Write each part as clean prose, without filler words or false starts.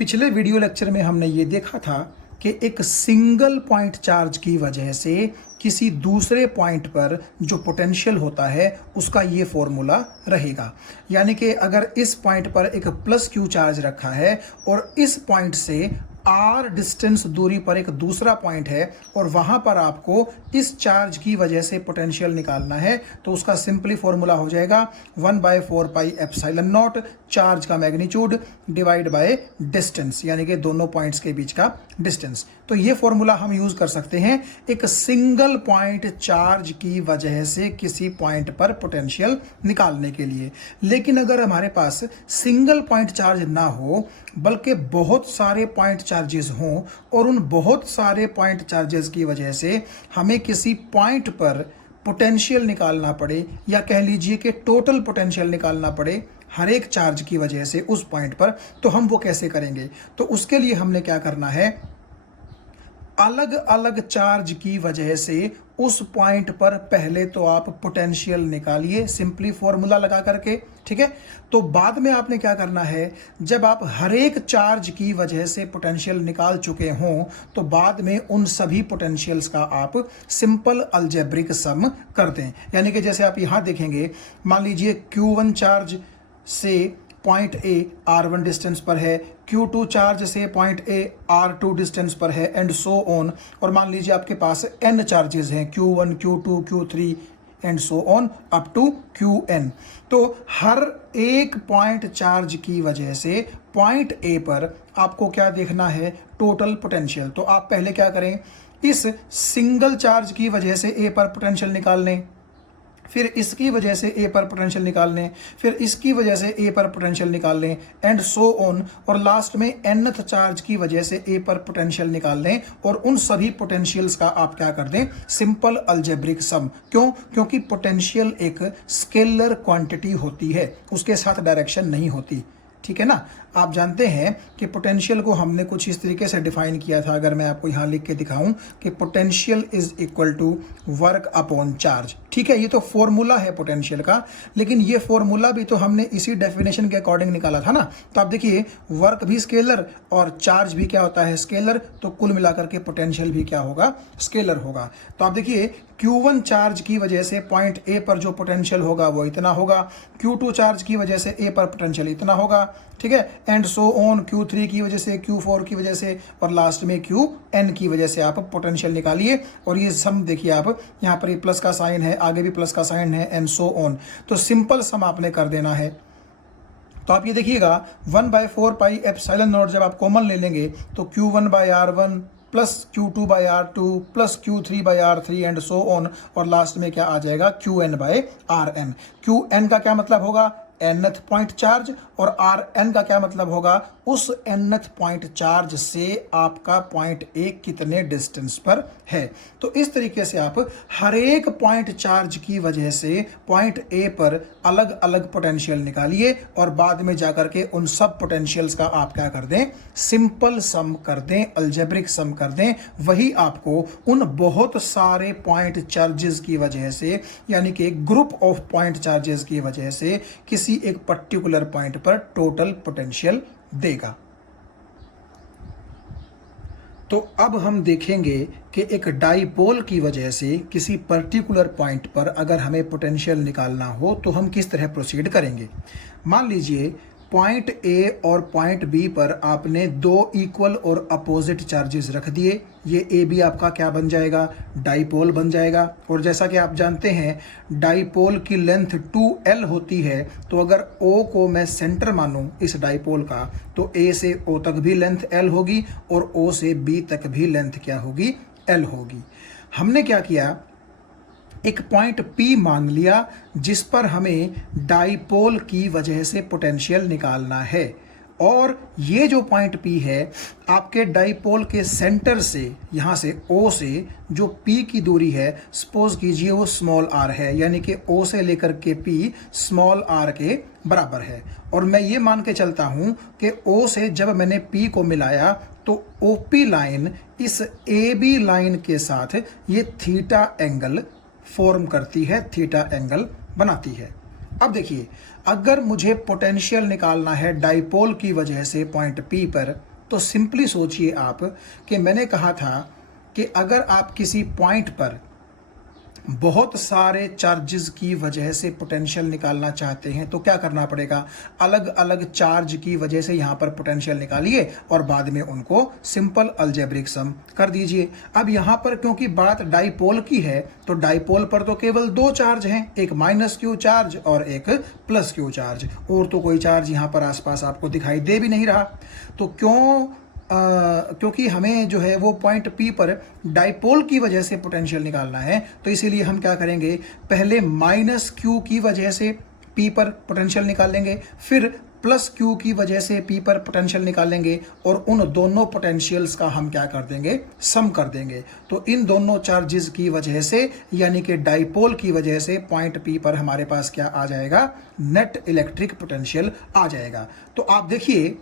पिछले video lecture में हमने ये देखा था कि एक सिंगल पॉइंट चार्ज की वजह से किसी दूसरे पॉइंट पर जो पोटेंशियल होता है उसका ये फॉर्मूला रहेगा। यानी कि अगर इस पॉइंट पर एक प्लस क्यू चार्ज रखा है और इस पॉइंट से आर डिस्टेंस दूरी पर एक दूसरा पॉइंट है और वहां पर आपको इस चार्ज की वजह से पोटेंशियल निकालना है, तो उसका सिंपली फॉर्मूला हो जाएगा 1/4 पाई एप्सिलॉन नॉट चार्ज का मैग्नीट्यूड डिवाइड बाय डिस्टेंस, यानी कि दोनों पॉइंट्स के बीच का डिस्टेंस। तो ये फॉर्मूला हम यूज कर सकते हैं एक सिंगल पॉइंट चार्ज की वजह से किसी पॉइंट पर पोटेंशियल निकालने के लिए। लेकिन अगर हमारे पास सिंगल पॉइंट चार्ज ना हो बल्कि बहुत सारे पॉइंट चार्जेस हों और उन बहुत सारे पॉइंट चार्जेस की वजह से हमें किसी पॉइंट पर पोटेंशियल निकालना पड़े, या कह लीजिए कि टोटल पोटेंशियल निकालना पड़े हर एक चार्ज की वजह से उस पॉइंट पर, तो हम वो कैसे करेंगे? तो उसके लिए हमने क्या करना है, अलग अलग चार्ज की वजह से उस पॉइंट पर पहले तो आप पोटेंशियल निकालिए सिंपली फॉर्मूला लगा करके, ठीक है। तो बाद में आपने क्या करना है, जब आप हर एक चार्ज की वजह से पोटेंशियल निकाल चुके हों तो बाद में उन सभी पोटेंशियल्स का आप सिंपल अलजेब्रिक सम कर दें। यानी कि जैसे आप यहां देखेंगे, मान लीजिए Q1 चार्ज से पॉइंट ए R1 डिस्टेंस पर है, Q2 चार्ज से पॉइंट ए R2 डिस्टेंस पर है, एंड सो ऑन। और मान लीजिए आपके पास n चार्जेस हैं, Q1 Q2 Q3 and so on up to Qn। तो हर एक पॉइंट चार्ज की वजह से पॉइंट ए पर आपको क्या देखना है, टोटल पोटेंशियल। तो आप पहले क्या करें, इस सिंगल चार्ज की वजह से ए पर पोटेंशियल निकाल लें, फिर इसकी वजह से ए पर पोटेंशियल निकाल लें, फिर इसकी वजह से ए पर पोटेंशियल निकाल लें, एंड सो ऑन। और लास्ट में nth चार्ज की वजह से ए पर पोटेंशियल निकाल लें और उन सभी पोटेंशियल्स का आप क्या कर दें, सिंपल अलजेब्रिक सम। क्यों? क्योंकि पोटेंशियल एक स्केलर क्वांटिटी होती है, उसके साथ डायरेक्शन नहीं होती, ठीक है ना। आप जानते हैं कि पोटेंशियल को हमने कुछ इस तरीके से डिफाइन किया था, अगर मैं आपको यहां लिख के दिखाऊं कि potential is equal to work upon charge, ठीक है। ये तो फॉर्मूला है पोटेंशियल का, लेकिन ये फॉर्मूला भी तो हमने इसी डेफिनेशन के अकॉर्डिंग निकाला था ना। तो आप देखिए, वर्क भी स्केलर और चार्ज भी क्या होता है, स्केलर, तो कुल मिलाकर के पोटेंशियल भी क्या होगा, स्केलर होगा। तो आप देखिए, Q1 चार्ज की वजह से पॉइंट ए पर जो पोटेंशियल होगा वो इतना होगा, Q2 चार्ज की वजह से ए पर पोटेंशियल इतना होगा, ठीक है, एंड सो ऑन। Q3 की वजह से, Q4 की वजह से, और लास्ट में Qn की वजह से आप पोटेंशियल निकालिए। और ये सम देखिए, आप यहाँ पर ये प्लस का साइन है, आगे भी प्लस का साइन है, एंड सो ऑन। तो सिंपल सम आपने कर देना है। तो आप ये देखिएगा 1/4 पाई एप्सिलॉन नॉट जब आप कॉमन ले लेंगे तो Q1/R1 plus Q2/R2 plus Q3/R3 and so on, और लास्ट में क्या आ जाएगा, Qn/Rn। Qn का क्या मतलब होगा, nth पॉइंट चार्ज, और Rn का क्या मतलब होगा, उस nth पॉइंट चार्ज से आपका पॉइंट ए कितने डिस्टेंस पर है। तो इस तरीके से आप हर एक पॉइंट चार्ज की वजह से पॉइंट ए पर अलग अलग पोटेंशियल निकालिए और बाद में जाकर के उन सब पोटेंशियल्स का आप क्या कर दें, सिंपल सम कर दें, अलजेब्रिक सम कर दें। वही आपको उन बहुत सारे पॉइंट चार्जेस की वजह से, यानी कि एक ग्रुप ऑफ पॉइंट चार्जेस की वजह से किसी एक पर्टिकुलर पॉइंट पर टोटल पोटेंशियल देगा। तो अब हम देखेंगे कि एक डाइपोल की वजह से किसी पर्टिकुलर पॉइंट पर अगर हमें पोटेंशियल निकालना हो तो हम किस तरह प्रोसीड करेंगे। मान लीजिए पॉइंट ए और पॉइंट बी पर आपने दो इक्वल और अपोजिट चार्जेस रख दिए। ये ए बी आपका क्या बन जाएगा, डाइपोल बन जाएगा। और जैसा कि आप जानते हैं डाइपोल की लेंथ 2L होती है, तो अगर O को मैं सेंटर मानूं इस डाइपोल का, तो A से O तक भी लेंथ L होगी और O से B तक भी लेंथ क्या होगी, L होगी। हमने क्या किया, एक पॉइंट P मान लिया जिस पर हमें डाइपोल की वजह से पोटेंशियल निकालना है। और ये जो पॉइंट P है आपके डाइपोल के सेंटर से, यहाँ से O से जो P की दूरी है, सपोज कीजिए वो स्मॉल r है, यानी कि O से लेकर के P स्मॉल r के बराबर है। और मैं ये मान के चलता हूँ कि O से जब मैंने P को मिलाया तो OP लाइन इस AB लाइन के साथ ये थीटा एंगल फॉर्म करती है, थीटा एंगल बनाती है। अब देखिए, अगर मुझे पोटेंशियल निकालना है डाइपोल की वजह से पॉइंट P पर, तो सिंपली सोचिए आप कि मैंने कहा था कि अगर आप किसी पॉइंट पर बहुत सारे चार्जेस की वजह से पोटेंशियल निकालना चाहते हैं तो क्या करना पड़ेगा, अलग अलग चार्ज की वजह से यहाँ पर पोटेंशियल निकालिए और बाद में उनको सिंपल अलजेब्रिक सम कर दीजिए। अब यहाँ पर क्योंकि बात डाइपोल की है तो डाइपोल पर तो केवल दो चार्ज हैं, एक माइनस क्यू चार्ज और एक प्लस क्यू चार्ज, और तो कोई चार्ज यहाँ पर आसपास आपको दिखाई दे भी नहीं रहा। तो क्योंकि हमें जो है वो पॉइंट P पर डाइपोल की वजह से पोटेंशियल निकालना है, तो इसीलिए हम क्या करेंगे, पहले माइनस क्यू की वजह से P पर पोटेंशियल निकालेंगे, फिर प्लस क्यू की वजह से P पर पोटेंशियल निकालेंगे और उन दोनों पोटेंशियल्स का हम क्या कर देंगे, सम कर देंगे। तो इन दोनों चार्जेस की वजह से यानी कि डाइपोल की वजह से पॉइंट P पर हमारे पास क्या आ जाएगा, नेट इलेक्ट्रिक पोटेंशियल आ जाएगा। तो आप देखिए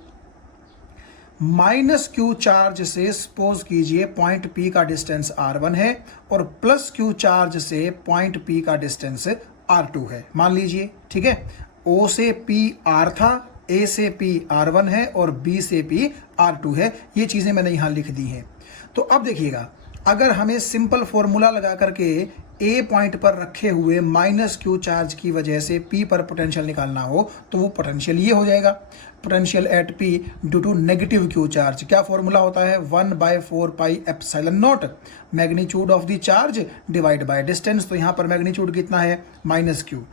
माइनस क्यू चार्ज से सपोज कीजिए पॉइंट P का डिस्टेंस R1 है और प्लस क्यू चार्ज से पॉइंट P का डिस्टेंस R2 है, मान लीजिए, ठीक है। O से P R था, A से P R1 है और B से P R2 है, ये चीज़ें मैंने यहाँ लिख दी हैं। तो अब देखिएगा, अगर हमें सिंपल फॉर्मूला लगा करके ए पॉइंट पर रखे हुए माइनस क्यू चार्ज की वजह से P पर पोटेंशियल निकालना हो तो वो पोटेंशियल ये हो जाएगा, potential at P due to negative Q charge. क्या फॉर्मूला होता है, 1/4 pi epsilon naught magnitude of the charge divide by distance. तो यहाँ पर मैग्नीट्यूड कितना है, माइनस क्यू।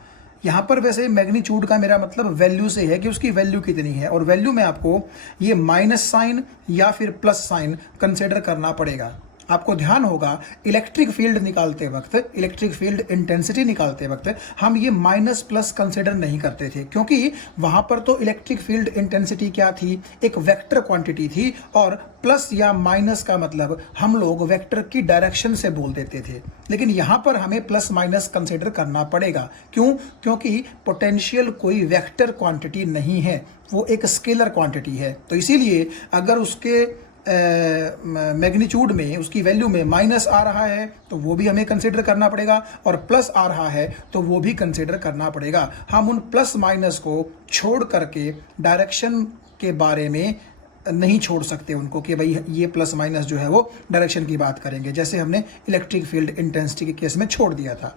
यहाँ पर वैसे मैग्नीट्यूड का मेरा मतलब वैल्यू से है कि उसकी वैल्यू कितनी है, और वैल्यू में आपको ये माइनस साइन या फिर प्लस साइन कंसिडर करना पड़ेगा। आपको ध्यान होगा इलेक्ट्रिक फील्ड निकालते वक्त, इलेक्ट्रिक फील्ड इंटेंसिटी निकालते वक्त हम ये माइनस प्लस कंसिडर नहीं करते थे, क्योंकि वहां पर तो इलेक्ट्रिक फील्ड इंटेंसिटी क्या थी, एक वेक्टर क्वांटिटी थी, और प्लस या माइनस का मतलब हम लोग वेक्टर की डायरेक्शन से बोल देते थे। लेकिन यहां पर हमें प्लस माइनस कंसिडर करना पड़ेगा। क्यों, क्योंकि पोटेंशियल कोई वेक्टर क्वांटिटी नहीं है, वो एक स्केलर क्वांटिटी है। तो इसीलिए अगर उसके मैग्नीट्यूड में, उसकी वैल्यू में माइनस आ रहा है तो वो भी हमें कंसिडर करना पड़ेगा, और प्लस आ रहा है तो वो भी कंसिडर करना पड़ेगा। हम उन प्लस माइनस को छोड़ करके डायरेक्शन के बारे में नहीं छोड़ सकते उनको कि भाई ये प्लस माइनस जो है वो डायरेक्शन की बात करेंगे, जैसे हमने इलेक्ट्रिक फील्ड इंटेंसिटी के केस में छोड़ दिया था।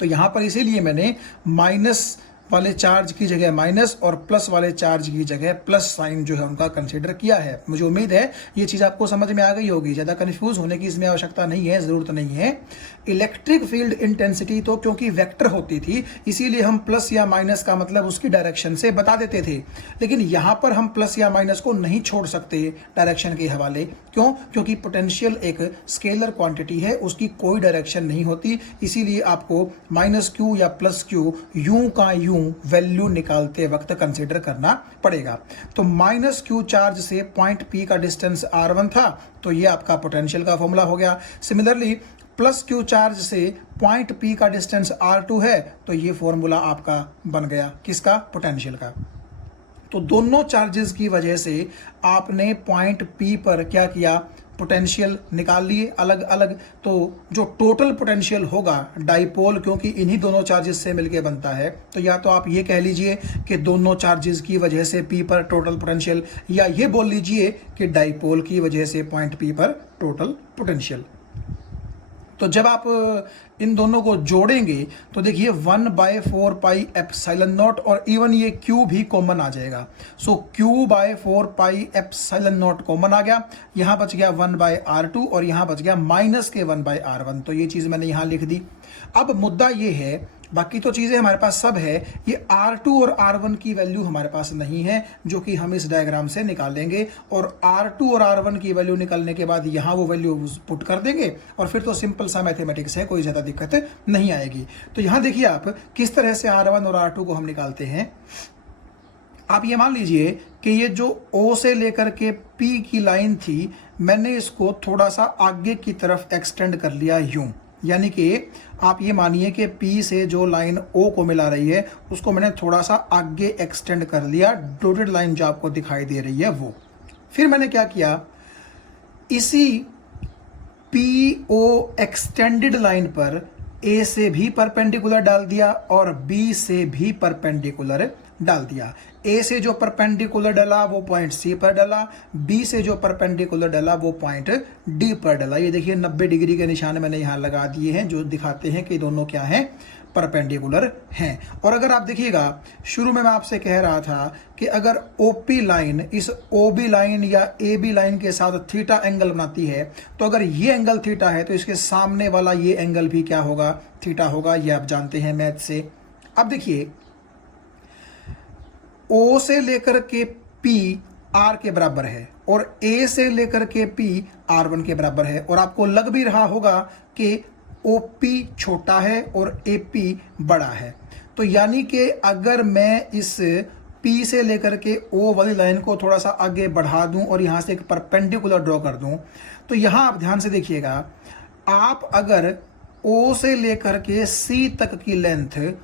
तो यहाँ पर इसीलिए मैंने माइनस वाले चार्ज की जगह माइनस और प्लस वाले चार्ज की जगह प्लस साइन जो है उनका कंसीडर किया है। मुझे उम्मीद है ये चीज़ आपको समझ में आ गई होगी, ज़्यादा कंफ्यूज होने की इसमें आवश्यकता नहीं है, ज़रूरत नहीं है। इलेक्ट्रिक फील्ड इंटेंसिटी तो क्योंकि वेक्टर होती थी इसीलिए हम प्लस या माइनस का मतलब उसकी डायरेक्शन से बता देते थे, लेकिन यहाँ पर हम प्लस या माइनस को नहीं छोड़ सकते डायरेक्शन के हवाले। क्यों, क्योंकि पोटेंशियल एक स्केलर क्वांटिटी है, उसकी कोई डायरेक्शन नहीं होती, इसीलिए आपको माइनस क्यू या प्लस क्यू यूं का यूं वैल्यू निकालते वक्त कंसीडर करना पड़ेगा। तो माइनस क्यू चार्ज से पॉइंट P का डिस्टेंस R1 था, तो ये आपका पोटेंशियल का फॉर्मूला हो गया। सिमिलरली प्लस क्यू चार्ज से पॉइंट P का डिस्टेंस R2 है, तो ये फॉर्मूला आपका बन गया किसका, पोटेंशियल का। तो दोनों चार्जेस की वजह से आपने पॉइंट P पर क्या किया, पोटेंशियल निकाल लिए अलग अलग। तो जो टोटल पोटेंशियल होगा डाइपोल, क्योंकि इन्हीं दोनों चार्जेस से मिलके बनता है, तो या तो आप ये कह लीजिए कि दोनों चार्जेस की वजह से P पर टोटल पोटेंशियल, या ये बोल लीजिए कि डाइपोल की वजह से पॉइंट P पर टोटल पोटेंशियल। तो जब आप इन दोनों को जोड़ेंगे तो देखिए 1/4 पाई एप्सिलॉन नॉट, और इवन ये Q भी कॉमन आ जाएगा। So Q/4 pi epsilon naught common आ गया, यहाँ बच गया 1/R2 और यहाँ बच गया माइनस के 1/R1। तो ये चीज़ मैंने यहाँ लिख दी। अब मुद्दा ये है, बाकी तो चीज़ें हमारे पास सब है, ये R2 और R1 की वैल्यू हमारे पास नहीं है, जो कि हम इस डायग्राम से निकालेंगे, और R2 और R1 की वैल्यू निकालने के बाद यहाँ वो वैल्यू पुट कर देंगे, और फिर तो सिंपल सा मैथमेटिक्स है, कोई ज़्यादा दिक्कत नहीं आएगी। तो यहाँ देखिए आप किस तरह से R1 और R2 को हम निकालते हैं। आप ये मान लीजिए कि ये जो O से लेकर के P की लाइन थी, मैंने इसको थोड़ा सा आगे की तरफ एक्सटेंड कर लिया यूं, यानी कि आप ये मानिए कि P से जो लाइन O को मिला रही है उसको मैंने थोड़ा सा आगे एक्सटेंड कर लिया, डॉटेड लाइन जो आपको दिखाई दे रही है वो। फिर मैंने क्या किया, इसी PO एक्सटेंडेड लाइन पर A से भी परपेंडिकुलर डाल दिया और B से भी परपेंडिकुलर डाल दिया। ए से जो परपेंडिकुलर डला वो पॉइंट सी पर डला, बी से जो परपेंडिकुलर डला वो पॉइंट डी पर डला। ये देखिए 90 डिग्री के निशान मैंने यहाँ लगा दिए हैं जो दिखाते हैं कि दोनों क्या हैं, परपेंडिकुलर हैं। और अगर आप देखिएगा शुरू में मैं आपसे कह रहा था कि अगर ओपी लाइन इस ओबी लाइन या एबी लाइन के साथ थीटा एंगल बनाती है, तो अगर ये एंगल थीटा है तो इसके सामने वाला ये एंगल भी क्या होगा, थीटा होगा। ये आप जानते हैं मैथ से। अब देखिए ओ से लेकर के पी आर के बराबर है और ए से लेकर के पी R1 के बराबर है, और आपको लग भी रहा होगा कि OP छोटा है और AP बड़ा है। तो यानी कि अगर मैं इस P से लेकर के O वाली लाइन को थोड़ा सा आगे बढ़ा दूं और यहां से एक परपेंडिकुलर ड्रॉ कर दूं, तो यहां आप ध्यान से देखिएगा, आप अगर O से लेकर के C तक की लेंथ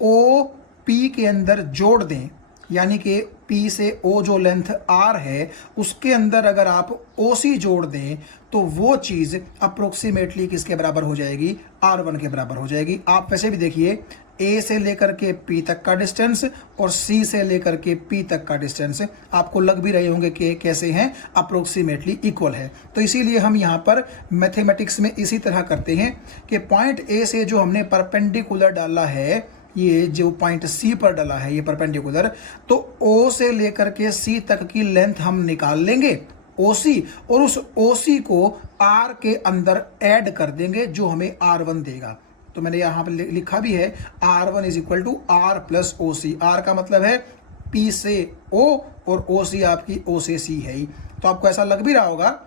OP के अंदर जोड़ दें, यानी कि P से O जो लेंथ R है उसके अंदर अगर आप OC जोड़ दें, तो वो चीज़ अप्रोक्सीमेटली किसके बराबर हो जाएगी, R1 के बराबर हो जाएगी। आप वैसे भी देखिए A से लेकर के P तक का डिस्टेंस और C से लेकर के P तक का डिस्टेंस आपको लग भी रहे होंगे कि कैसे हैं, अप्रोक्सीमेटली इक्वल है। तो इसीलिए हम यहाँ पर मैथमेटिक्स में इसी तरह करते हैं कि पॉइंट A से जो हमने परपेंडिकुलर डाला है, ये जो पॉइंट सी पर डला है ये परपेंडिकुलर, तो ओ से लेकर के सी तक की लेंथ हम निकाल लेंगे OC, और उस OC को R के अंदर ऐड कर देंगे जो हमें R1 देगा। तो मैंने यहाँ पर लिखा भी है R1 is equal to R plus OC। R का मतलब है P से O और OC आपकी O से C है ही। तो आपको ऐसा लग भी रहा होगा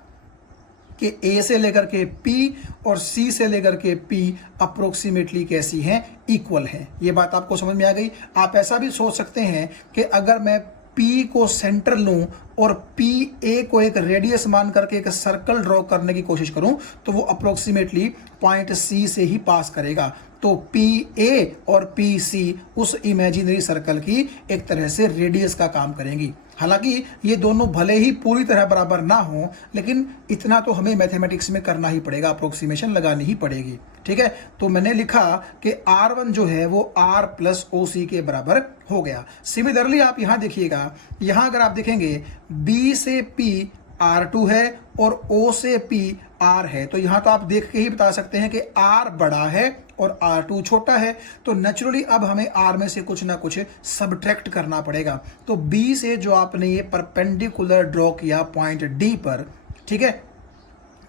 कि A से लेकर के P और C से लेकर के P अप्रोक्सीमेटली कैसी हैं, इक्वल हैं। ये बात आपको समझ में आ गई। आप ऐसा भी सोच सकते हैं कि अगर मैं P को सेंटर लूं और PA को एक रेडियस मान करके एक सर्कल ड्रॉ करने की कोशिश करूं, तो वो अप्रोक्सीमेटली पॉइंट C से ही पास करेगा। तो PA और PC उस इमेजिनरी सर्कल की एक तरह से रेडियस का काम करेंगी। हालांकि ये दोनों भले ही पूरी तरह बराबर ना हो, लेकिन इतना तो हमें मैथमेटिक्स में करना ही पड़ेगा, अप्रोक्सीमेशन लगानी ही पड़ेगी। ठीक है, तो मैंने लिखा कि R1 जो है वो R प्लस OC के बराबर हो गया। सिमिलरली आप यहां देखिएगा, यहां अगर आप देखेंगे B से P R2 है और O से P R है, तो यहां तो आप देख के ही बता सकते हैं कि R बड़ा है और R2 छोटा है। तो नेचुरली अब हमें R में से कुछ ना कुछ सबट्रैक्ट करना पड़ेगा। तो B से जो आपने ये परपेंडिकुलर ड्रॉ किया पॉइंट D पर, ठीक है,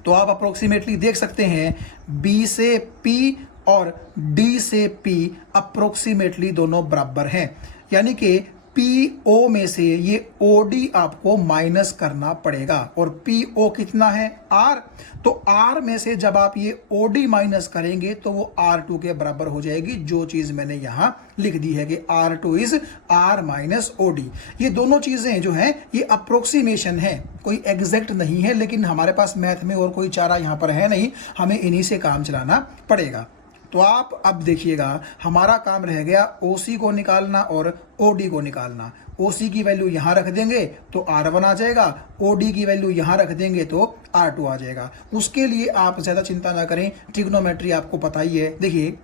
तो आप अप्रोक्सीमेटली देख सकते हैं B से P और D से P अप्रोक्सीमेटली दोनों बराबर हैं, यानी कि PO में से ये OD आपको माइनस करना पड़ेगा। और PO कितना है, R, तो R में से जब आप ये OD माइनस करेंगे तो वो R2 के बराबर हो जाएगी, जो चीज मैंने यहां लिख दी है कि R2 is R minus OD। ये दोनों चीजें जो हैं ये अप्रोक्सीमेशन है, कोई एग्जैक्ट नहीं है, लेकिन हमारे पास मैथ में और कोई चारा यहां पर है नहीं, हमें इन्हीं से काम चलाना पड़ेगा। तो आप अब देखिएगा हमारा काम रह गया OC को निकालना और OD को निकालना। OC की वैल्यू यहां रख देंगे तो R1 आ जाएगा, OD की वैल्यू यहां रख देंगे तो R2 आ जाएगा। उसके लिए आप ज्यादा चिंता ना करें, ट्रिग्नोमेट्री आपको पता ही है। देखिए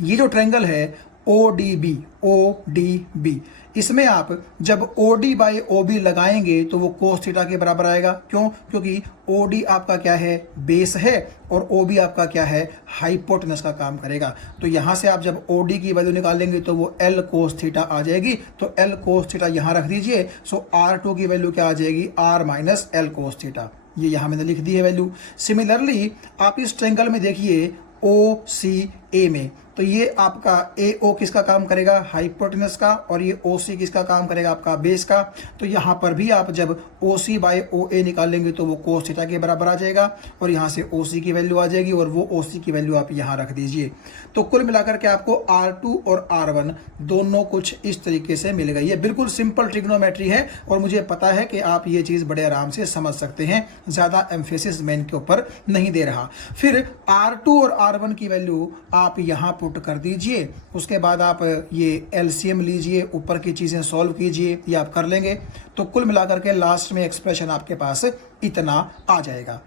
ये जो ट्रायंगल है ODB, इसमें आप जब OD बाई OB लगाएंगे तो वो कोस थीटा के बराबर आएगा। क्यों? क्योंकि OD आपका क्या है, बेस है, और OB आपका क्या है, हाइपोटेनस का काम करेगा। तो यहां से आप जब OD की वैल्यू निकालेंगे तो वो L कोस थीटा आ जाएगी। तो L कोस थीटा यहां रख दीजिए। सो R2 की वैल्यू क्या आ जाएगी, R minus L cos theta. ये यहां मैंने लिख दी है वैल्यू। सिमिलरली आप इस ट्रायंगल में देखिए OCA में, तो ये आपका AO किसका काम करेगा, हाइपोटेनस का, और ये OC किसका काम करेगा, आपका बेस का। तो यहाँ पर भी आप जब OC बाय OA निकालेंगे तो वो कोस थीटा के बराबर आ जाएगा, और यहाँ से OC की वैल्यू आ जाएगी और वो OC की वैल्यू आप यहाँ रख दीजिए। तो कुल मिलाकर के आपको R2 और R1 दोनों कुछ इस तरीके से मिल गई है। बिल्कुल सिंपल ट्रिग्नोमेट्री है और मुझे पता है कि आप ये चीज़ बड़े आराम से समझ सकते हैं, ज़्यादा एम्फेसिस मैं इनके ऊपर नहीं दे रहा। फिर R2 और R1 की वैल्यू आप यहाँ पुट कर दीजिए। उसके बाद आप ये LCM लीजिए, ऊपर की चीजें सॉल्व कीजिए, ये आप कर लेंगे। तो कुल मिलाकर के लास्ट में एक्सप्रेशन आपके पास इतना आ जाएगा।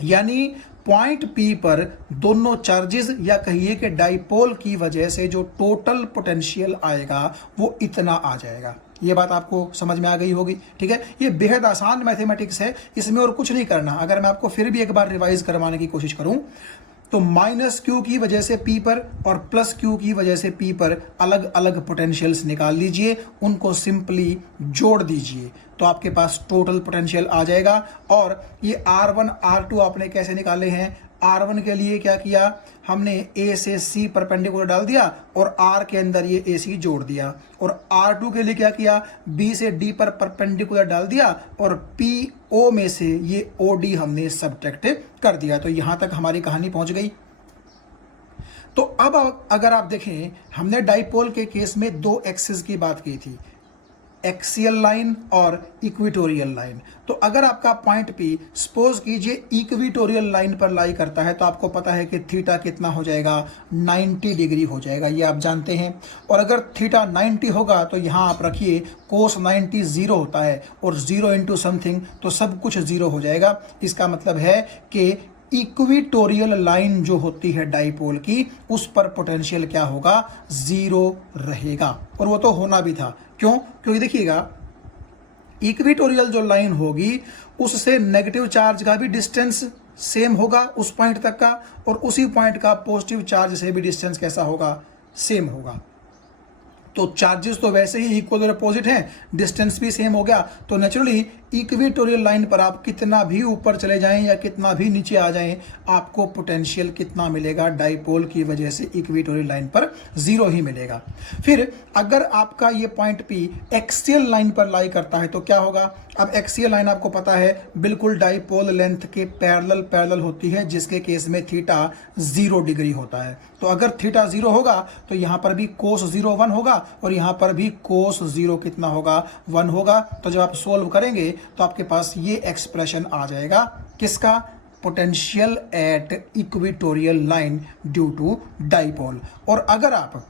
यानी पॉइंट P पर दोनों चार्जेस या कहिए कि डाइपोल की वजह से जो टोटल पोटेंशियल आएगा वो इतना आ जाएगा। ये बात आपको समझ में आ गई होगी, ठीक है। ये बेहद आसान मैथमेटिक्स है, इसमें और कुछ नहीं करना। अगर मैं आपको फिर भी एक बार रिवाइज करवाने की कोशिश करूं तो माइनस क्यू की वजह से P पर और प्लस क्यू की वजह से P पर अलग अलग पोटेंशियल्स निकाल लीजिए, उनको सिंपली जोड़ दीजिए तो आपके पास टोटल पोटेंशियल आ जाएगा। और ये R1 R2 आपने कैसे निकाले हैं? R1 के लिए क्या किया हमने, A से C परपेंडिकुलर डाल दिया और R के अंदर ये AC जोड़ दिया। और R2 के लिए क्या किया, B से D पर परपेंडिकुलर डाल दिया और PO में से ये OD हमने सब्ट्रैक्ट कर दिया। तो यहां तक हमारी कहानी पहुंच गई। तो अब अगर आप देखें, हमने डाइपोल के केस में दो एक्सिस की बात की थी, एक्सियल लाइन और इक्वेटोरियल लाइन। तो अगर आपका पॉइंट P सपोज कीजिए इक्वेटोरियल लाइन पर लाई करता है तो आपको पता है कि थीटा कितना हो जाएगा, 90 डिग्री हो जाएगा, ये आप जानते हैं। और अगर थीटा 90 होगा तो यहाँ आप रखिए कोस 90 जीरो होता है और 0 इंटू समथिंग तो सब कुछ जीरो हो जाएगा। इसका मतलब है कि इक्वेटोरियल लाइन जो होती है डाइपोल की, उस पर पोटेंशियल क्या होगा, जीरो रहेगा। और वो तो होना भी था। क्यों? क्योंकि देखिएगा इक्वेटोरियल जो लाइन होगी उससे नेगेटिव चार्ज का भी डिस्टेंस सेम होगा उस पॉइंट तक का, और उसी पॉइंट का पॉजिटिव चार्ज से भी डिस्टेंस कैसा होगा, सेम होगा। तो चार्जेस तो वैसे ही इक्वल और अपोजिट हैं, डिस्टेंस भी सेम हो गया। तो नेचुरली इक्वेटोरियल लाइन पर आप कितना भी ऊपर चले जाएं या कितना भी नीचे आ जाएं, आपको पोटेंशियल कितना मिलेगा, डाइपोल की वजह से इक्वेटोरियल लाइन पर जीरो ही मिलेगा। फिर अगर आपका ये पॉइंट P एक्सियल लाइन पर लाई करता है तो क्या होगा। अब एक्सियल लाइन आपको पता है बिल्कुल डाइपोल लेंथ के पैरेलल होती है, जिसके केस में थीटा 0 डिग्री होता है। तो अगर थीटा 0 होगा तो यहाँ पर भी कोस 0 1 होगा और यहाँ पर भी कोस 0 कितना होगा, 1 होगा। तो जब आप सोल्व करेंगे तो आपके पास ये एक्सप्रेशन आ जाएगा, किसका, potential at equatorial line due to dipole. और अगर आप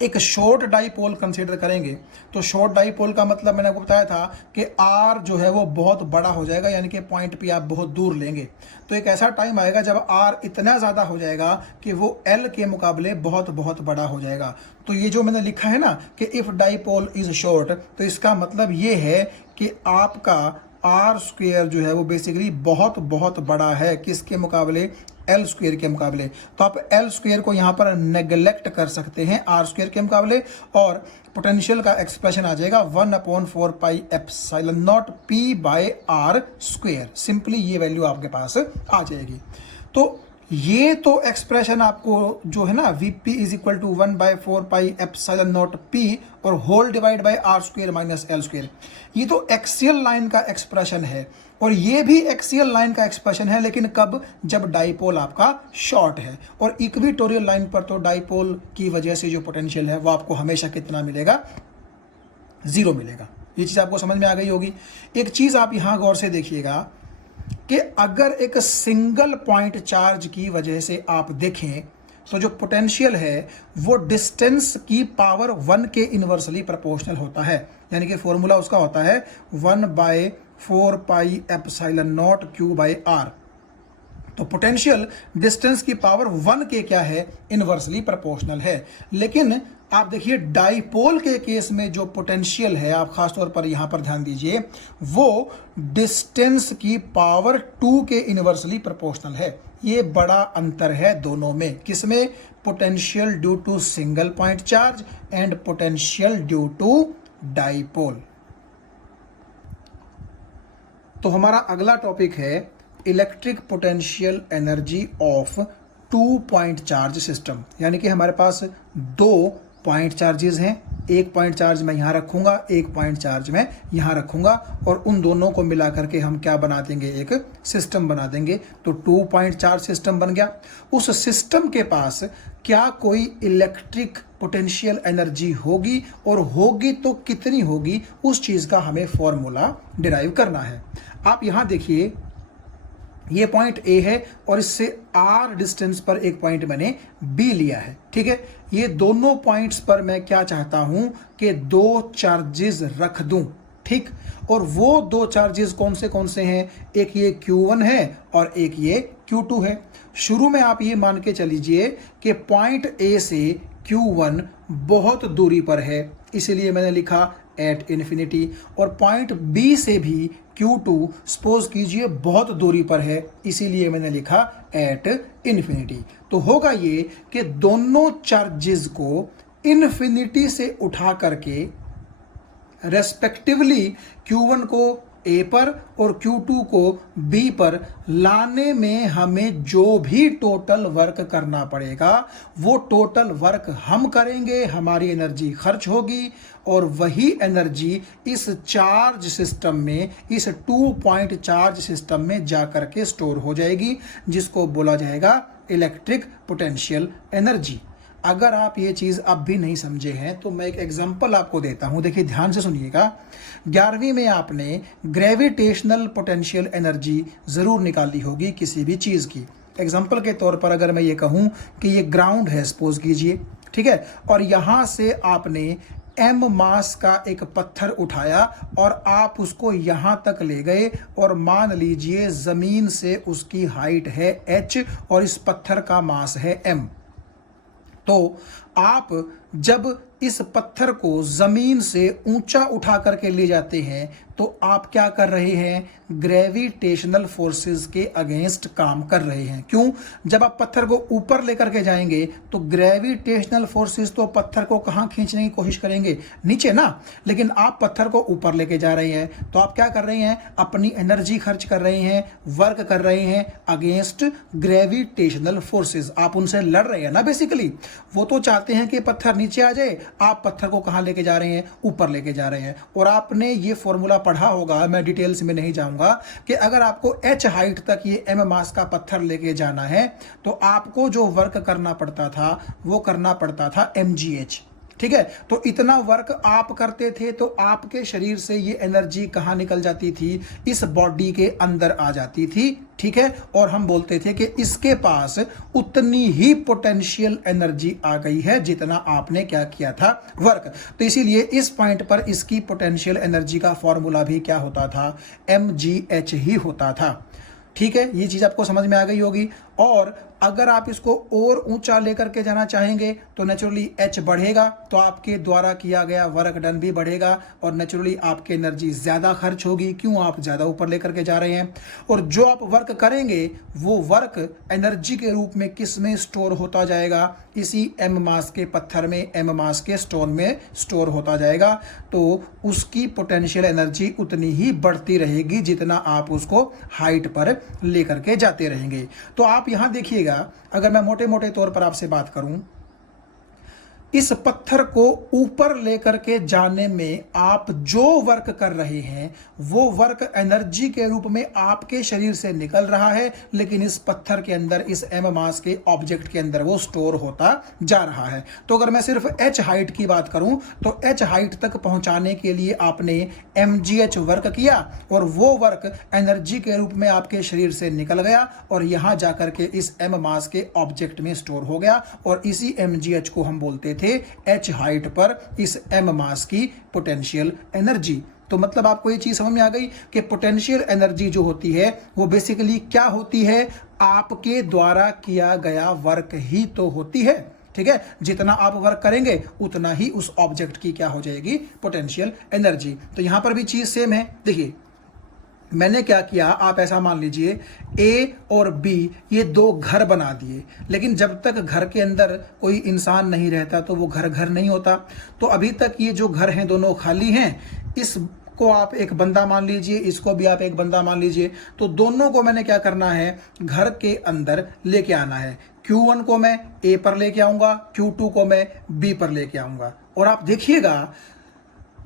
एक शॉर्ट डाइपोल कंसीडर करेंगे तो शॉर्ट डाइपोल का मतलब मैंने आपको बताया था कि R जो है वो बहुत बड़ा हो जाएगा, यानी कि पॉइंट P आप बहुत दूर लेंगे। तो एक ऐसा टाइम आएगा जब R इतना ज़्यादा हो जाएगा कि वो L के मुकाबले बहुत बहुत बड़ा हो जाएगा। तो ये जो मैंने लिखा है ना कि इफ़ डाइपोल इज शॉर्ट, तो इसका मतलब ये है कि आपका R स्क्वेयर जो है वो बेसिकली बहुत बहुत बड़ा है, किसके मुकाबले, L स्क्वेयर के मुकाबले। तो आप L स्क्वेयर को यहाँ पर नेगलेक्ट कर सकते हैं R स्क्वेयर के मुकाबले, और पोटेंशियल का एक्सप्रेशन आ जाएगा 1/4 pi epsilon naught P by R square. Simply ये वैल्यू आपके पास आ जाएगी। तो ये तो एक्सप्रेशन आपको जो है ना Vp is equal to 1/4 pi epsilon naught P और whole divide by R square minus L square, ये तो एक्सियल लाइन का एक्सप्रेशन है। और ये भी एक्सियल लाइन का एक्सप्रेशन है, लेकिन कब, जब डाइपोल आपका शॉर्ट है। और इक्वेटोरियल लाइन पर तो डाइपोल की वजह से जो पोटेंशियल है वो आपको हमेशा कितना मिलेगा, जीरो मिलेगा। ये चीज़ आपको समझ में आ गई होगी। एक चीज़ आप यहाँ गौर से देखिएगा कि अगर एक सिंगल पॉइंट चार्ज की वजह से आप देखें तो जो पोटेंशियल है वो डिस्टेंस की पावर 1 के इनवर्सली प्रोपोर्शनल होता है। यानी कि फॉर्मूला उसका होता है 1/4 pi epsilon not Q by R। तो पोटेंशियल डिस्टेंस की पावर 1 के क्या है, इनवर्सली प्रोपोर्शनल है। लेकिन आप देखिए डाइपोल के केस में जो पोटेंशियल है, आप खासतौर पर यहां पर ध्यान दीजिए, वो डिस्टेंस की पावर 2 के इनवर्सली प्रोपोर्शनल है। ये बड़ा अंतर है दोनों में, किसमें, potential due to single point charge and potential due to dipole. तो हमारा अगला टॉपिक है electric potential energy of 2 point charge system. यानी कि हमारे पास 2 पॉइंट चार्जेस हैं, एक पॉइंट चार्ज मैं यहाँ रखूंगा, एक पॉइंट चार्ज मैं यहाँ रखूंगा, और उन दोनों को मिला करके हम क्या बना देंगे, एक सिस्टम बना देंगे। तो 2 पॉइंट चार्ज सिस्टम बन गया। उस सिस्टम के पास क्या कोई इलेक्ट्रिक पोटेंशियल एनर्जी होगी, और होगी तो कितनी होगी, उस चीज़ का हमें फॉर्मूला डिराइव करना है। आप यहाँ देखिए, ये पॉइंट A है और इससे R डिस्टेंस पर एक पॉइंट मैंने B लिया है, ठीक है। ये दोनों पॉइंट्स पर मैं क्या चाहता हूं कि 2 चार्जेस रख दूं। ठीक। और वो दो चार्जेस कौन से हैं? एक ये Q1 है और एक ये Q2 है। शुरू में आप ये मान के चलीजिए कि पॉइंट A से Q1 बहुत दूरी पर है, इसीलिए मैंने लिखा एट इन्फिनिटी। और पॉइंट B से भी Q2 सपोज कीजिए बहुत दूरी पर है, इसीलिए मैंने लिखा एट इन्फिनिटी। तो होगा ये कि दोनों चार्जेस को इन्फिनिटी से उठा करके रेस्पेक्टिवली Q1 को A पर और Q2 को B पर लाने में हमें जो भी टोटल वर्क करना पड़ेगा वो टोटल वर्क हम करेंगे, हमारी एनर्जी खर्च होगी और वही एनर्जी इस चार्ज सिस्टम में, इस 2 पॉइंट चार्ज सिस्टम में जाकर के स्टोर हो जाएगी, जिसको बोला जाएगा इलेक्ट्रिक पोटेंशियल एनर्जी। अगर आप ये चीज़ अब भी नहीं समझे हैं तो मैं एक एग्जांपल आपको देता हूं, देखिए ध्यान से सुनिएगा। 11वीं में आपने ग्रेविटेशनल पोटेंशियल एनर्जी ज़रूर निकाली होगी किसी भी चीज़ की। एग्जांपल के तौर पर अगर मैं ये कहूं कि ये ग्राउंड है सपोज कीजिए, ठीक है, और यहाँ से आपने m मास का एक पत्थर उठाया और आप उसको यहाँ तक ले गए और मान लीजिए ज़मीन से उसकी हाइट है h और इस पत्थर का मास है m। तो आप जब इस पत्थर को ज़मीन से ऊंचा उठा करके ले जाते हैं तो आप क्या कर रहे हैं? ग्रेविटेशनल फोर्सेस के अगेंस्ट काम कर रहे हैं। क्यों? जब आप पत्थर को ऊपर लेकर के जाएंगे तो ग्रेविटेशनल फोर्सेस तो पत्थर को कहाँ खींचने की कोशिश करेंगे? नीचे ना। लेकिन आप पत्थर को ऊपर लेके जा रहे हैं तो आप क्या कर रहे हैं? अपनी एनर्जी खर्च कर रहे हैं, वर्क कर रहे हैं अगेंस्ट ग्रेविटेशनल फोर्सेस। आप उनसे लड़ रहे हैं ना बेसिकली। वो तो चाहते हैं कि पत्थर नीचे आ जाए, आप पत्थर को कहाँ लेके जा रहे हैं? ऊपर लेके जा रहे हैं। और आपने ये फॉर्मूला पढ़ा होगा, मैं डिटेल्स में नहीं जाऊंगा, कि अगर आपको h हाइट तक ये m मास का पत्थर लेके जाना है तो आपको जो वर्क करना पड़ता था वो करना पड़ता था mgh। ठीक है, तो इतना वर्क आप करते थे तो आपके शरीर से ये एनर्जी कहाँ निकल जाती थी? इस बॉडी के अंदर आ जाती थी। ठीक है, और हम बोलते थे कि इसके पास उतनी ही पोटेंशियल एनर्जी आ गई है जितना आपने क्या किया था? वर्क। तो इसीलिए इस पॉइंट पर इसकी पोटेंशियल एनर्जी का फॉर्मूला भी क्या होता था? mgh ही होता था। ठीक है, ये चीज़ आपको समझ में आ गई होगी। और अगर आप इसको और ऊंचा लेकर के जाना चाहेंगे तो नेचुरली h बढ़ेगा, तो आपके द्वारा किया गया वर्क डन भी बढ़ेगा और नेचुरली आपकी एनर्जी ज़्यादा खर्च होगी। क्यों? आप ज़्यादा ऊपर लेकर के जा रहे हैं। और जो आप वर्क करेंगे वो वर्क एनर्जी के रूप में किस में स्टोर होता जाएगा? इसी m मास के पत्थर में, m मास के स्टोन में स्टोर होता जाएगा। तो उसकी पोटेंशियल एनर्जी उतनी ही बढ़ती रहेगी जितना आप उसको हाइट पर लेकर के जाते रहेंगे। तो आप यहां देखिएगा, अगर मैं मोटे मोटे तौर पर आपसे बात करूं, इस पत्थर को ऊपर लेकर के जाने में आप जो वर्क कर रहे हैं वो वर्क एनर्जी के रूप में आपके शरीर से निकल रहा है, लेकिन इस पत्थर के अंदर, इस m मास के ऑब्जेक्ट के अंदर वो स्टोर होता जा रहा है। तो अगर मैं सिर्फ h हाइट की बात करूं तो h हाइट तक पहुंचाने के लिए आपने mgh वर्क किया और वो वर्क एनर्जी के रूप में आपके शरीर से निकल गया और यहां जाकर के इस m मास के ऑब्जेक्ट में स्टोर हो गया। और इसी mgh को हम बोलते थे h हाइट पर इस m मास की पोटेंशियल एनर्जी। तो मतलब आपको ये चीज समझ में आ गई कि पोटेंशियल एनर्जी जो होती है वो बेसिकली क्या होती है? आपके द्वारा किया गया वर्क ही तो होती है। ठीक है, जितना आप वर्क करेंगे उतना ही उस ऑब्जेक्ट की क्या हो जाएगी? Potential energy. तो यहां पर भी चीज सेम है। देखिए मैंने क्या किया, आप ऐसा मान लीजिए A और B ये दो घर बना दिए, लेकिन जब तक घर के अंदर कोई इंसान नहीं रहता तो वो घर घर नहीं होता। तो अभी तक ये जो घर हैं दोनों खाली हैं। इसको आप एक बंदा मान लीजिए, इसको भी आप एक बंदा मान लीजिए। तो दोनों को मैंने क्या करना है? घर के अंदर लेके आना है। Q1 को मैं A पर लेके आऊंगा, Q2 को मैं B पर लेके आऊंगा। और आप देखिएगा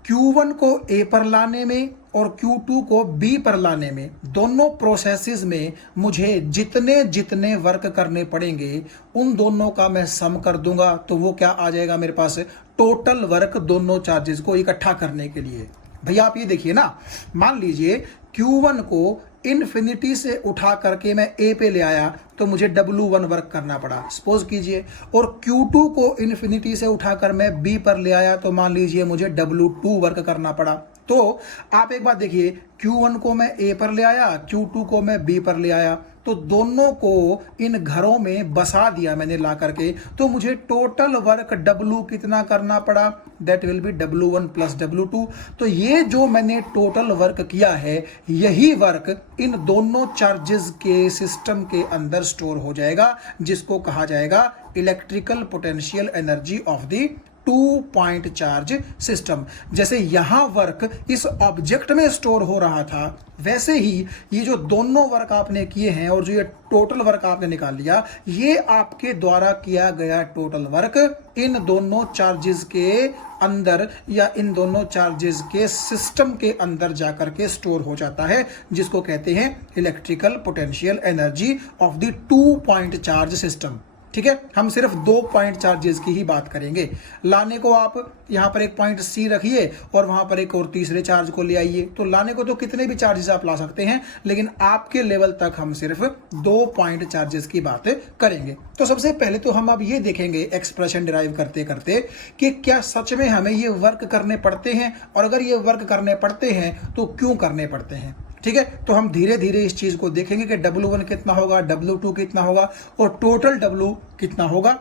Q1 को A पर लाने में और Q2 को B पर लाने में, दोनों प्रोसेसेस में मुझे जितने जितने वर्क करने पड़ेंगे उन दोनों का मैं सम कर दूंगा। तो वो क्या आ जाएगा मेरे पास? टोटल वर्क दोनों चार्जेस को इकट्ठा करने के लिए। भैया आप ये देखिए ना, मान लीजिए Q1 को इन्फिनिटी से उठा करके मैं A पे ले आया तो मुझे W1 वर्क करना पड़ा सपोज कीजिए, और Q2 को इन्फिनिटी से उठाकर मैं B पर ले आया तो मान लीजिए मुझे W2 वर्क करना पड़ा। तो आप एक बात देखिए, Q1 को मैं A पर ले आया, Q2 को मैं B पर ले आया, तो दोनों को इन घरों में बसा दिया मैंने ला करके, तो मुझे टोटल वर्क W कितना करना पड़ा, that will be W1 plus W2। तो ये जो मैंने टोटल वर्क किया है, यही वर्क इन दोनों चार्जेस के सिस्टम के अंदर स्टोर हो जाएगा, जिसको कहा जाएगा electrical potential energy of the 2 point charge system. जैसे यहां वर्क इस ऑब्जेक्ट में स्टोर हो रहा था, वैसे ही ये जो दोनों वर्क आपने किए हैं और जो ये टोटल वर्क आपने निकाल लिया, ये आपके द्वारा किया गया टोटल वर्क इन दोनों चार्जेस के अंदर या इन दोनों चार्जेस के सिस्टम के अंदर जाकर के स्टोर हो जाता है, जिसको कहते हैं electrical potential energy of the 2 point charge system. ठीक है, हम सिर्फ 2 पॉइंट चार्जेस की ही बात करेंगे। लाने को आप यहां पर एक पॉइंट C रखिए और वहां पर एक और तीसरे चार्ज को ले आइए, तो लाने को तो कितने भी चार्जेस आप ला सकते हैं, लेकिन आपके लेवल तक हम सिर्फ 2 पॉइंट चार्जेस की बात करेंगे। तो सबसे पहले तो हम अब ये देखेंगे एक्सप्रेशन डिराइव करते करते कि क्या सच में हमें ये वर्क करने पड़ते हैं, और अगर ये वर्क करने पड़ते हैं तो क्यों करने पड़ते हैं। ठीक है, तो हम धीरे धीरे इस चीज को देखेंगे कि W1 कितना होगा, W2 कितना होगा और टोटल W कितना होगा,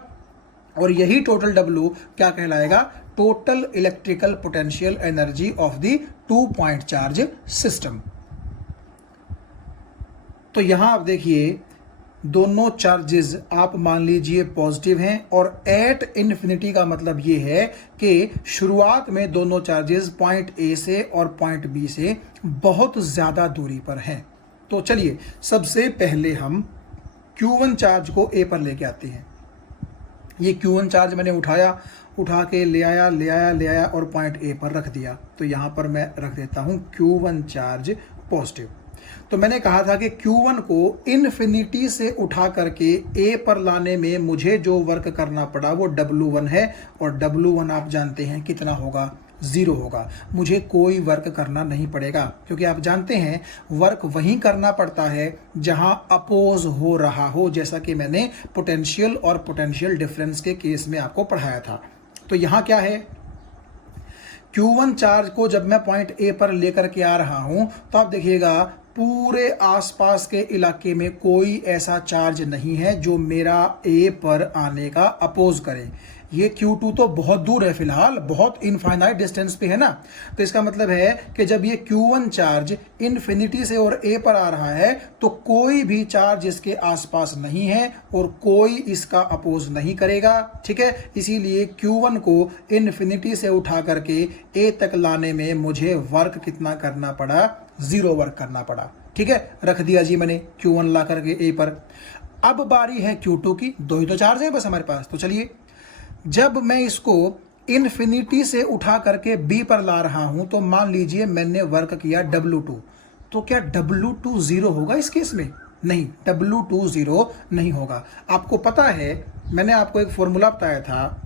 और यही टोटल W क्या कहलाएगा, total electrical potential energy of the 2 point charge system. तो यहां आप देखिए, दोनों चार्जेस आप मान लीजिए पॉजिटिव हैं, और एट इन्फिनिटी का मतलब ये है कि शुरुआत में दोनों चार्जेस पॉइंट A से और पॉइंट B से बहुत ज्यादा दूरी पर हैं। तो चलिए सबसे पहले हम Q1 चार्ज को A पर लेके आते हैं। ये Q1 चार्ज मैंने उठा के ले आया और पॉइंट A पर रख दिया। तो यहां पर मैं रख देता हूं Q1 चार्ज पॉजिटिव। तो मैंने कहा था कि Q1 को इन्फिनिटी से उठा करके A पर लाने में मुझे जो वर्क करना पड़ा वो W1 है, और W1 आप जानते हैं कितना होगा, 0 होगा। मुझे कोई वर्क करना नहीं पड़ेगा, क्योंकि आप जानते हैं वर्क वहीं करना पड़ता है जहां अपोज हो रहा हो, जैसा कि मैंने पोटेंशियल और पोटेंशियल डिफरेंस के केस में आपको पढ़ाया था। तो यहां क्या है, Q1 चार्ज को जब मैं पॉइंट A पर लेकर के आ रहा हूं, तो आप देखिएगा पूरे आसपास के इलाके में कोई ऐसा चार्ज नहीं है जो मेरा A पर आने का अपोज करे। ये Q2 तो बहुत दूर है, फिलहाल बहुत इनफाइनाइट डिस्टेंस पे है ना। तो इसका मतलब है कि जब ये Q1 चार्ज इन्फिनिटी से और A पर आ रहा है, तो कोई भी चार्ज इसके आसपास नहीं है और कोई इसका अपोज नहीं करेगा। ठीक है, इसीलिए Q1 को इन्फिनिटी से उठा करके A तक लाने में मुझे वर्क कितना करना पड़ा, 0 वर्क करना पड़ा। ठीक है, रख दिया जी मैंने Q1 ला करके A पर। अब बारी है Q2 की, 2 ही तो चार्ज है बस हमारे पास। तो चलिए, जब मैं इसको इन्फिनिटी से उठा करके B पर ला रहा हूं, तो मान लीजिए मैंने वर्क किया W2, तो क्या W2 0 होगा इस केस में? नहीं, W2 0 नहीं होगा। आपको पता है, मैंने आपको एक फॉर्मूला बताया था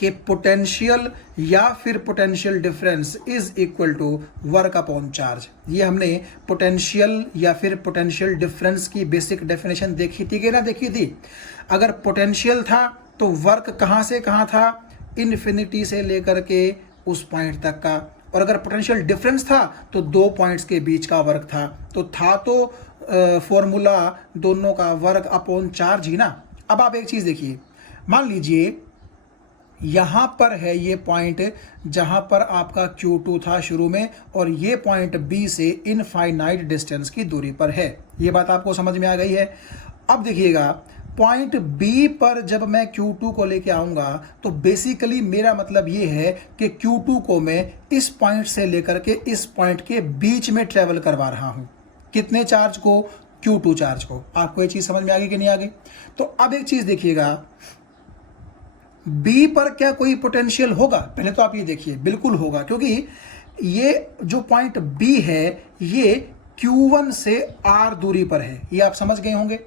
कि पोटेंशियल या फिर potential difference is equal to work upon charge. ये हमने पोटेंशियल या फिर पोटेंशियल डिफरेंस की बेसिक डेफिनेशन देखी थी कि ना देखी थी। अगर पोटेंशियल था तो वर्क कहां से कहां था, इन्फिनिटी से लेकर के उस पॉइंट तक का, और अगर पोटेंशियल डिफरेंस था तो 2 पॉइंट्स के बीच का वर्क था। तो फॉर्मूला दोनों का वर्क अपॉन चार्ज ही ना। अब आप एक चीज देखिए, मान लीजिए यहां पर है ये पॉइंट जहां पर आपका Q2 था शुरू में, और ये पॉइंट B से इनफाइनाइट डिस्टेंस की दूरी पर है। ये बात आपको समझ में आ गई है। अब देखिएगा, पॉइंट B पर जब मैं Q2 को लेके आऊंगा, तो बेसिकली मेरा मतलब ये है कि Q2 को मैं इस पॉइंट से लेकर के इस पॉइंट के बीच में ट्रेवल करवा रहा हूं। कितने चार्ज को? Q2 चार्ज को। आपको ये चीज समझ में आ गई कि नहीं आ गई? तो अब एक चीज देखिएगा, B पर क्या कोई पोटेंशियल होगा? पहले तो आप ये देखिए, बिल्कुल होगा, क्योंकि ये जो पॉइंट B है ये Q1 से R दूरी पर है। ये आप समझ गए होंगे।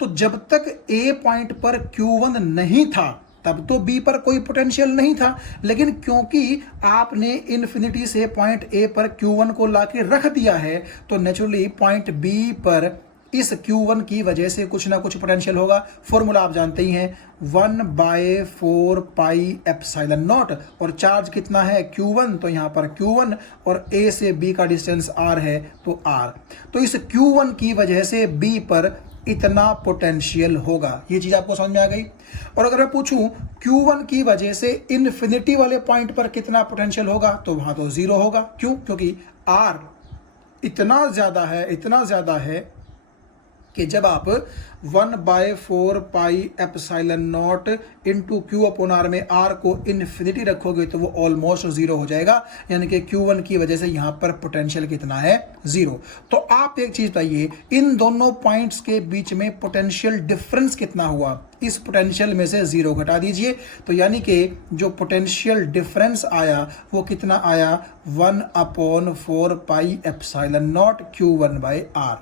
तो जब तक A पॉइंट पर Q1 नहीं था, तब तो B पर कोई पोटेंशियल नहीं था। लेकिन क्योंकि आपने इन्फिनिटी से पॉइंट A पर Q1 को लाके रख दिया है, तो नेचुरली पॉइंट B पर इस Q1 की वजह से कुछ ना कुछ पोटेंशियल होगा। फॉर्मूला आप जानते ही हैं, 1/4 पाई एप्सिलॉन नॉट, और चार्ज कितना है Q1, तो यहाँ पर Q1 और A से B का डिस्टेंस R है तो R। तो इस Q1 की वजह से B पर इतना पोटेंशियल होगा। ये चीज आपको समझ में आ गई। और अगर मैं पूछूं Q1 की वजह से इन्फिनिटी वाले पॉइंट पर कितना पोटेंशियल होगा, तो वहां तो जीरो होगा। क्यों? क्योंकि R इतना ज्यादा है कि जब आप 1/4 pi epsilon not into Q upon R में R को इन्फिनिटी रखोगे तो वो ऑलमोस्ट जीरो हो जाएगा, यानी कि Q1 की वजह से यहां पर पोटेंशियल कितना है, जीरो। तो आप एक चीज बताइए, इन दोनों पॉइंट्स के बीच में पोटेंशियल डिफरेंस कितना हुआ? इस पोटेंशियल में से जीरो घटा दीजिए, तो यानी कि जो पोटेंशियल डिफरेंस आया वो कितना आया, 1/4 पाई एप्सिलॉन नॉट Q1/R।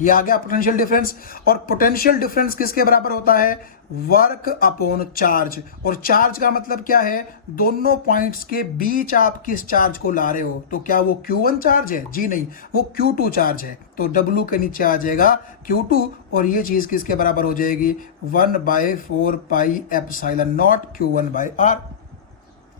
ये आ गया पोटेंशियल डिफरेंस। और पोटेंशियल डिफरेंस किसके बराबर होता है? Work upon charge. और चार्ज का मतलब क्या है? दोनों पॉइंट्स के बीच आप किस चार्ज को ला रहे हो। तो क्या वो Q1 चार्ज है? जी नहीं, वो Q2 चार्ज है। तो W के नीचे आ जाएगा Q2, और ये चीज किसके बराबर हो जाएगी, 1/4 पाई एप्सिलॉन नॉट Q1/R।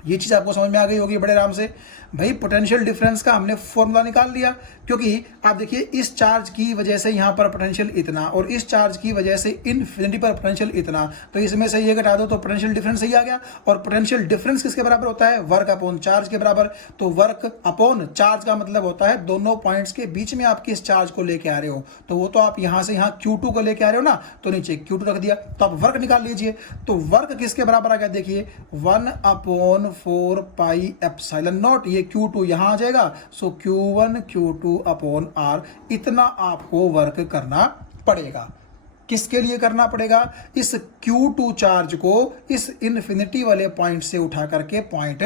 ये चीज आपको समझ में आ गई होगी बड़े आराम से। भाई पोटेंशियल डिफरेंस का हमने फॉर्मूला निकाल लिया, क्योंकि आप देखिए इस चार्ज की वजह से यहां पर पोटेंशियल इतना, और इस चार्ज की वजह से इनफिनिटी पर पोटेंशियल इतना, तो इसमें से ये घटा दो तो पोटेंशियल डिफरेंस सही आ गया। और पोटेंशियल डिफरेंस किसके बराबर होता है? वर्क अपॉन चार्ज के बराबर। तो वर्क अपॉन चार्ज का मतलब होता है दोनों पॉइंट्स के बीच में आप किस चार्ज को लेके आ रहे हो। तो वो तो आप यहां से यहां Q2 को लेके आ रहे हो ना, तो नीचे Q2 रख दिया, तो आप वर्क निकाल लीजिए। तो वर्क किसके बराबर आ गया, देखिए 1/4 पाई एप्सिलॉन नॉट, ये Q2 यहां आ जाएगा, सो Q1 Q2 अपॉन R। इतना आपको वर्क करना पड़ेगा। किसके लिए करना पड़ेगा? इस Q2 चार्ज को इस इन्फिनिटी वाले पॉइंट से उठा करके पॉइंट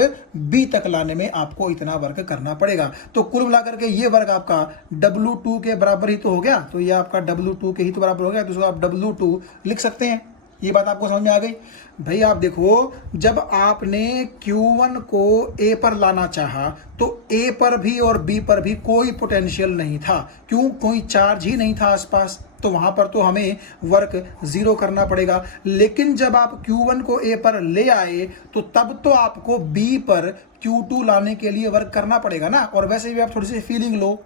B तक लाने में आपको इतना वर्क करना पड़ेगा। तो कुल मिलाकर के ये वर्क आपका W2 के बराबर ही तो हो गया, तो ये आपका W2 के ही तो बराबर हो गया, तो इसको आप W2 लिख सकते हैं। ये बात आपको समझ में आ गई। भाई आप देखो, जब आपने Q1 को A पर लाना चाहा तो A पर भी और B पर भी कोई पोटेंशियल नहीं था। क्यों? कोई चार्ज ही नहीं था आसपास, तो वहां पर तो हमें वर्क जीरो करना पड़ेगा। लेकिन जब आप Q1 को A पर ले आए तो तब तो आपको B पर Q2 लाने के लिए वर्क करना पड़ेगा ना। और वैसे भी आप थोड़ी सी फीलिंग लो,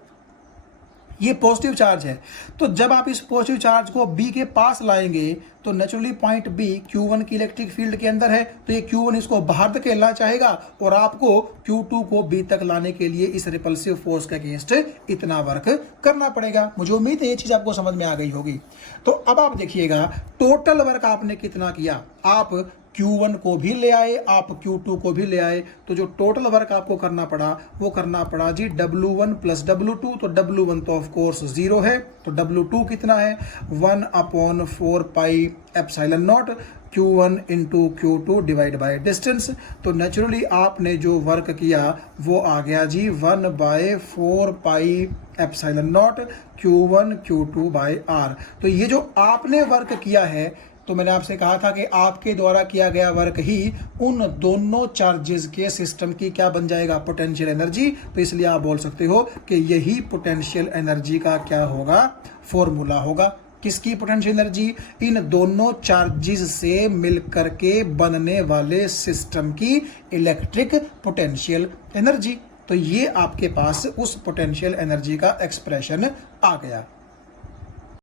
ये पॉजिटिव चार्ज है, तो जब आप इस पॉजिटिव चार्ज को B के पास लाएंगे तो नेचुरली पॉइंट B Q1 की इलेक्ट्रिक फील्ड के अंदर है, तो ये Q1 इसको बाहर तक हिलना चाहेगा, और आपको Q2 को B तक लाने के लिए इस रिपल्सिव फोर्स के अगेंस्ट इतना वर्क करना पड़ेगा। मुझे उम्मीद है ये चीज आपको समझ में आ गई होगी। तो अब आप देखिएगा टोटल वर्क आपने कितना किया। आप Q1 को भी ले आए, आप Q2 को भी ले आए, तो जो टोटल वर्क आपको करना पड़ा वो करना पड़ा जी W1 प्लस W2। तो W1 तो ऑफ कोर्स जीरो है, तो W2 कितना है, 1/4 pi epsilon not Q1 into Q2 divide by distance. तो नेचुरली आपने जो वर्क किया वो आ गया जी 1/4 pi epsilon not Q1 Q2/R। तो ये जो आपने वर्क किया है, तो मैंने आपसे कहा था कि आपके द्वारा किया गया वर्क ही उन दोनों चार्जेस के सिस्टम की क्या बन जाएगा, पोटेंशियल एनर्जी। तो इसलिए आप बोल सकते हो कि यही पोटेंशियल एनर्जी का क्या होगा, फॉर्मूला होगा। किसकी पोटेंशियल एनर्जी? इन दोनों चार्जेस से मिलकर के बनने वाले सिस्टम की इलेक्ट्रिक पोटेंशियल एनर्जी। तो ये आपके पास उस पोटेंशियल एनर्जी का एक्सप्रेशन आ गया।